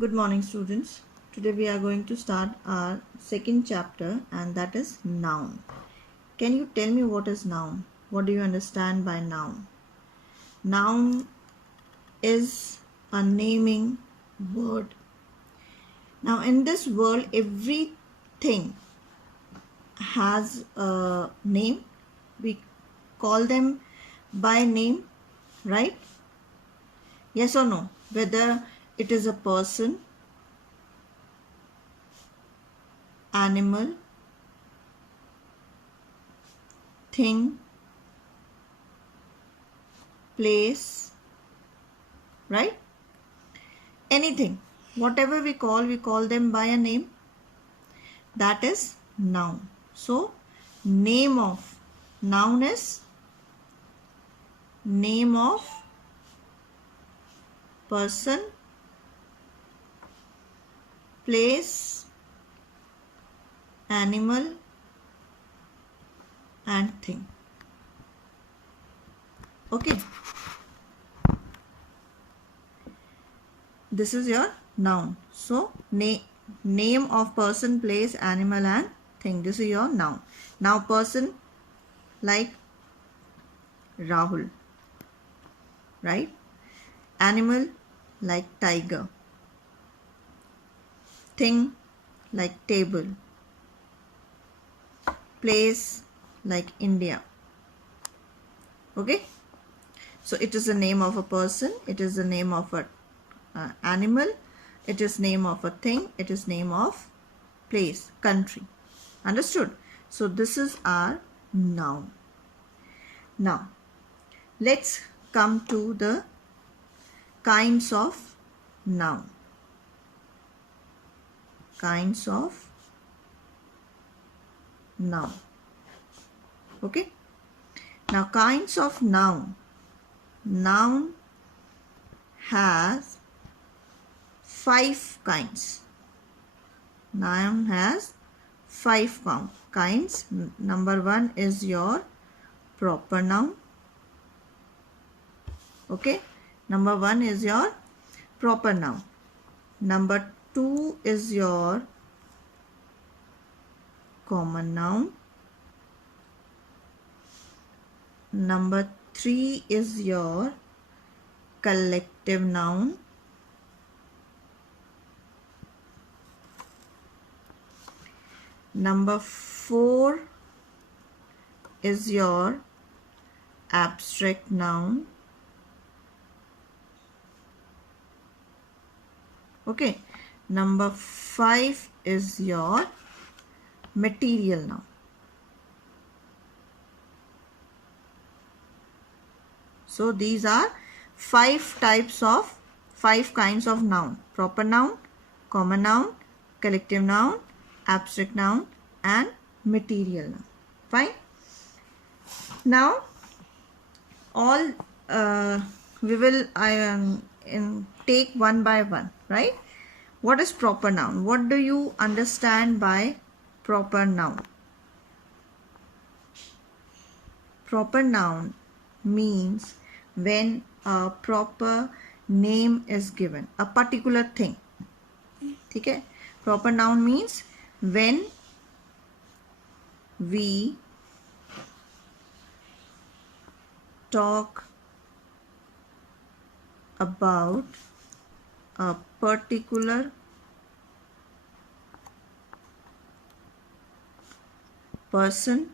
Good morning, students. Today we are going to start our second chapter, and that is noun. Can you tell me what is noun? What do you understand by noun? Noun is a naming word. Now, in this world, everything has a name. We call them by name, right? Yes or no? Whether it is a person, animal, thing, place, right? Anything, whatever we call them by a name. That is noun. So, name of noun is name of person, place, animal, and thing. Okay. This is your noun. So, name of person, place, animal, and thing. This is your noun. Now, person like Rahul, right? Animal like tiger. Thing like table. Place like India. Okay. So, it is the name of a person. It is the name of a animal, it is name of a thing, it is name of place, country. Understood? So this is our noun. Now let's come to the kinds of noun. Kinds of noun. Okay. Now kinds of noun. Noun has 5 kinds. Noun has 5 kinds. Number 1 is your proper noun. Okay. Number 1 is your proper noun. Number 2 is your common noun. Number 3 is your collective noun. Number 4 is your abstract noun. Okay. Number 5 is your material noun. So these are 5 kinds of noun. Proper noun, common noun, collective noun, abstract noun, and material noun. Fine. Now all we will take one by one, right? What is proper noun? What do you understand by proper noun? Proper noun means when a proper name is given, a particular thing. Okay? Proper noun means when we talk about a particular person,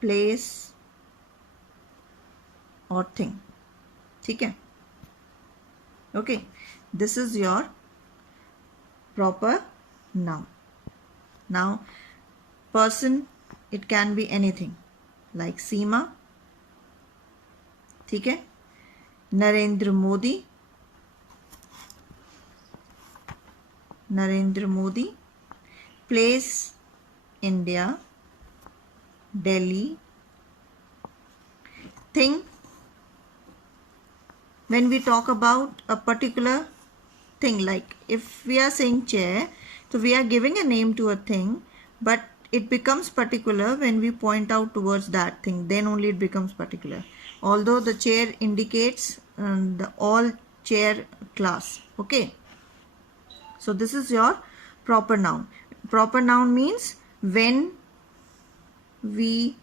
place or thing. Okay? Okay. This is your proper noun. Now, person, it can be anything like Seema. Okay? Narendra Modi. Narendra Modi. Place, India. Delhi. Thing, when we talk about a particular thing, like if we are saying chair, so we are giving a name to a thing, but it becomes particular when we point out towards that thing, then only it becomes particular. Although the chair indicates the all chair class. Okay, so this is your proper noun. Proper noun means when we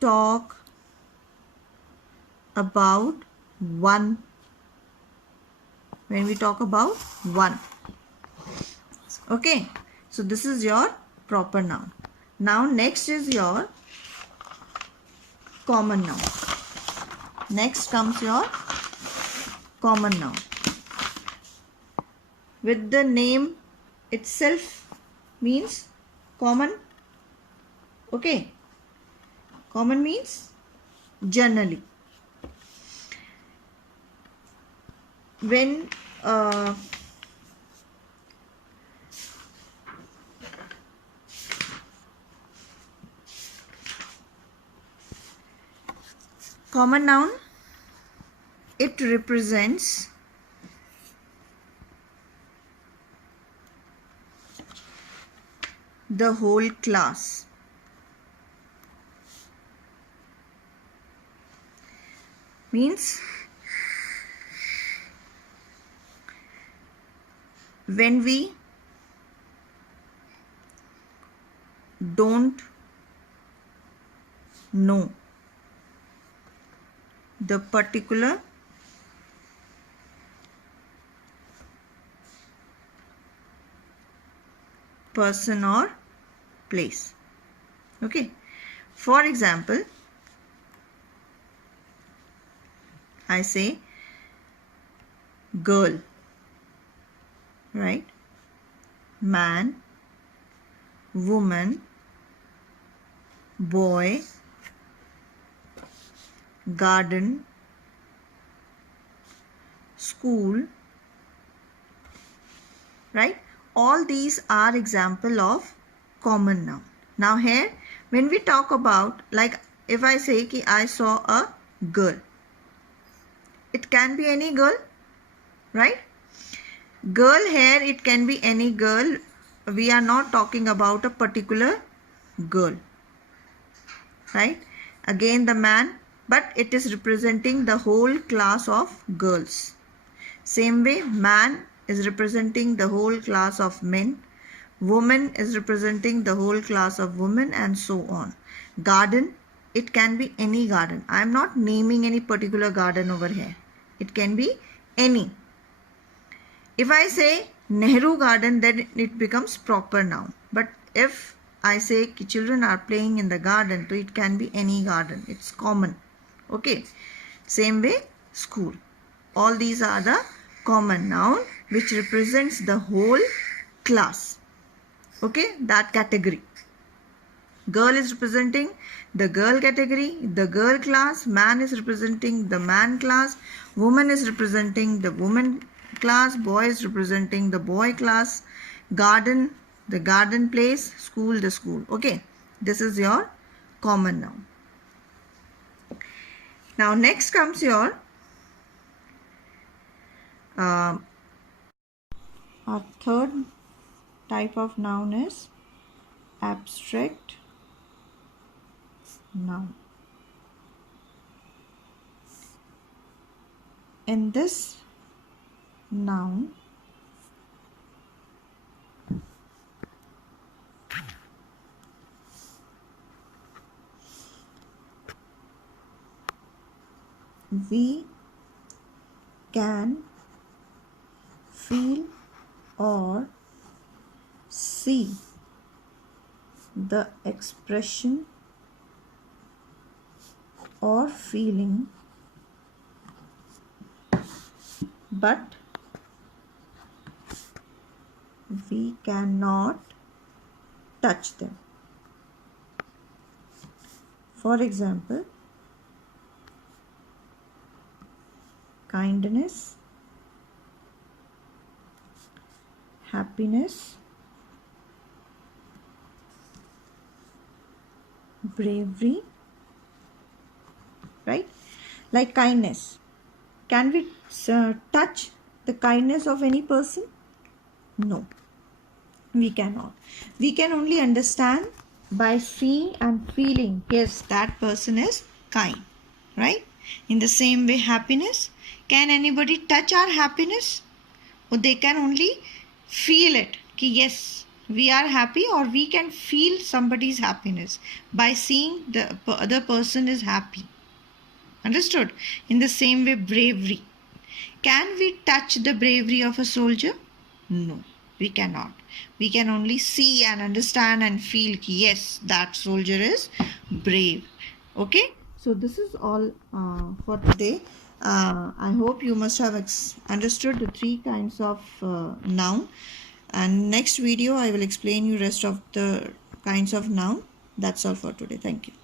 talk about one. When we talk about one. Okay, so this is your proper noun. Now next is your common noun. Next comes your common noun. With the name itself means common. Okay, common means generally. When common noun, it represents the whole class. Means when we don't know the particular person or place. Okay, for example, I say girl, right? Man, woman, boy, garden, school, right? All these are example of common noun. Now here, when we talk about, like if I say कि I saw a girl, it can be any girl, right? Girl here, it can be any girl. We are not talking about a particular girl, right? Again the man, but it is representing the whole class of girls. Same way, man is representing the whole class of men. Woman is representing the whole class of women, and so on. Garden, it can be any garden. I am not naming any particular garden over here. It can be any. If I say Nehru garden, then it becomes proper noun. But if I say children are playing in the garden, so it can be any garden. It's common. Okay. Same way, school. All these are the common noun which represents the whole class. Okay, that category. Girl is representing the girl category, the girl class. Man is representing the man class. Woman is representing the woman class. Boy is representing the boy class. Garden, the garden place. School, the school. Okay, this is your common noun. Now next comes your our third type of noun is abstract noun. In this noun, we can feel or see the expression or feeling, but we cannot touch them. For example, kindness, happiness, bravery, right? Like kindness. Can we touch the kindness of any person? No, we cannot. We can only understand by seeing and feeling, yes, that person is kind. right? In the same way, happiness, can anybody touch our happiness? Or they can only feel it, ki yes, we are happy, or we can feel somebody's happiness by seeing the other person is happy. Understood? In the same way, bravery, can we touch the bravery of a soldier? No, we cannot. We can only see and understand and feel, yes, that soldier is brave. Okay, so this is all for today. I hope you must have understood the three kinds of noun, and next video I will explain you rest of the kinds of noun. That's all for today. Thank you.